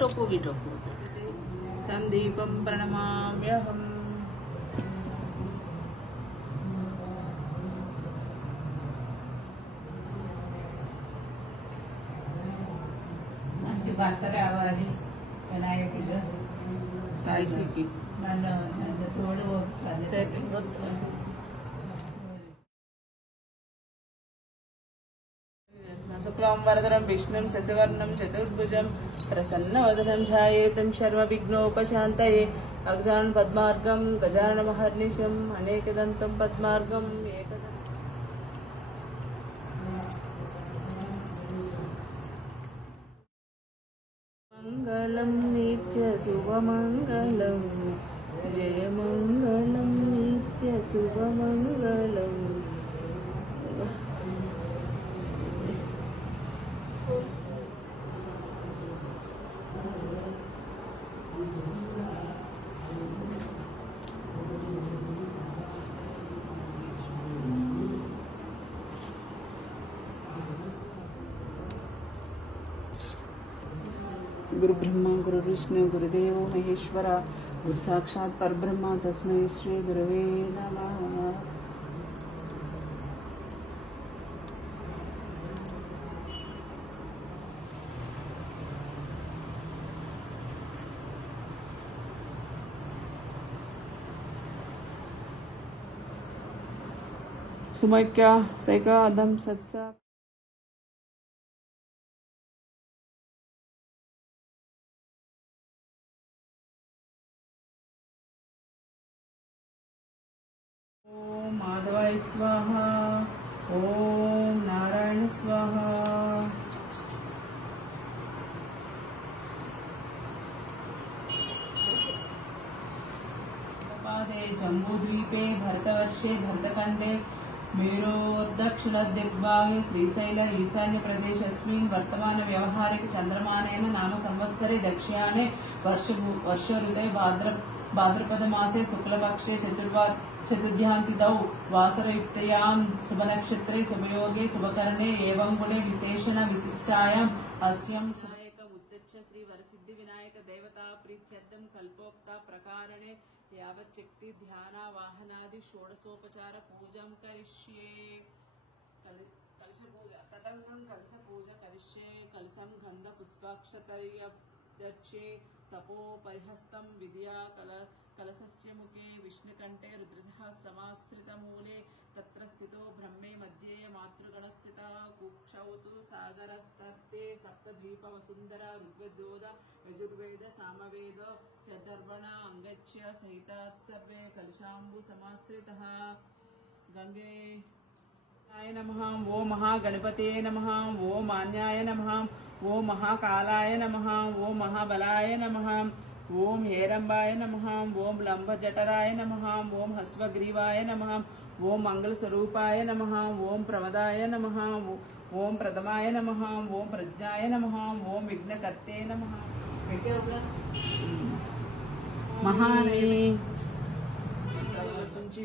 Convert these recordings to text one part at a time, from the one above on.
टोपू तम दीपम प्रणमाम्यहम् మంచి భర్త రావాలి వినాయకుడు సాయికి నన్ను తోడు शुक्लां वरदरं विष्णुं शशिवर्णं चतुर्भुजं प्रसन्नवदनं ध्यायेतं सर्वविघ्नोपशान्तये अगजाननं पद्मार्गं गजाननमहर्निशम् अनेकदन्तं पद्मार्गं मंगलं नित्यशुभमङ्गलं जयमङ्गलं नित्यशुभमङ्गलं गुरु ब्रह्मा गुरु विष्णु गुरुदेव महेश्वर गुरु साक्षात् परब्रह्म तस्मै श्री गुरवे नमः। सुमैक्या सैका अदम सच्चा ओम माधवाय स्वाहा ओम नारायण स्वाहा। जम्बूद्वीपे भरतवर्षे भरतखंडे मेरोर्दक्षिणदिग्भागे श्रीशैल ईशान्य प्रदेशस्मिन् वर्तमान व्यवहारिक चंद्रमानेन नाम संवत्सरे दक्षिणाने वर्ष ऋतु भाद्रपद मासे शुक्लपक्षे चतुर्थ्यान्तिदौ वासरयुक्तयां शुभनक्षत्रे शुभयोगे शुभकरणे एवं गुणे विशेषण विशिष्टायाम् अस्यं सुनायक उद्दच्च श्री वरसिद्धि विनायक देवता प्रीत्यर्थं कल्पोक्ता प्रकारणे यावच्छक्ति ध्यान वाहनादि षोडशोपचार पूजा करिष्ये। कलश पूजा तदंगं कलश पूजा करिष्ये। कलशं गंध पुष्पाक्षतर्यदर्शे तपो परिहस्तं विद्या कलशस्य मुखे विष्णुकंठे रुद्रजः समाश्रितमूले तत्र स्थितो ब्रह्मे मध्ये मातृगणस्थिता कुक्षौतु सागरस्तर्ते सप्तद्वीप वसुंधरा ऋग्वेदोद यजुर्वेद सामवेद यदर्वण अंगच्य सहितात् सर्वे कलशाम्बु समाश्रितः। गंगे नमः ओं महागणपते नमः ओं मान्याय नमः ओं महाकालाय नमः ओं महाबलाय नमः ओं हेरंबाय नमः ओं लंबजठराय नमः ओं हस्वग्रीवाय नमः ओं मंगलस्वरूपाय नमः ओं प्रमदाय नमः ओं प्रथमाय नमः ओं प्रज्ञाय नमः ओं विघ्नकर्ते नमः। మహాని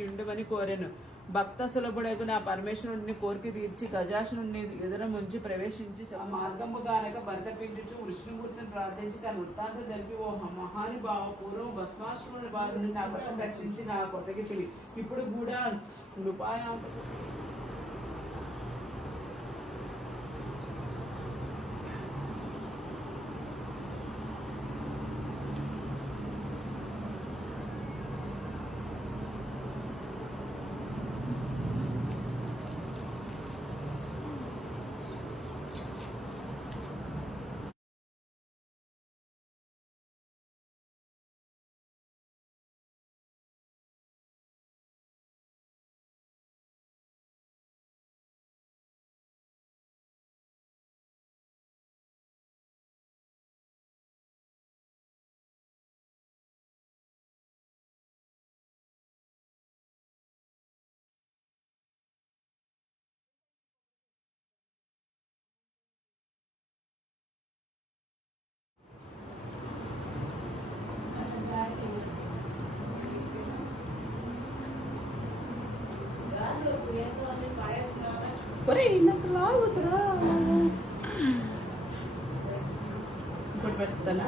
ఉండమని కోరెను. భక్త సులభుడకు నా పరమేశ్వరుడిని కోరిక తీర్చి గజాసుని ఎదురు ముంచి ప్రవేశించి మార్గము గానక బరితపించుచు విష్ణుమూర్తిని ప్రార్థించి తన వృత్తాంతం తెలిపి, ఓ మహానుభావ, పూర్వం భస్మాశ్రముని బాధను నా భర్తను రక్షించి నా కొసగితివి. ఇప్పుడు కూడా నృపాయ నాకు లాగుతురా ఇంకోటి పెడతానా.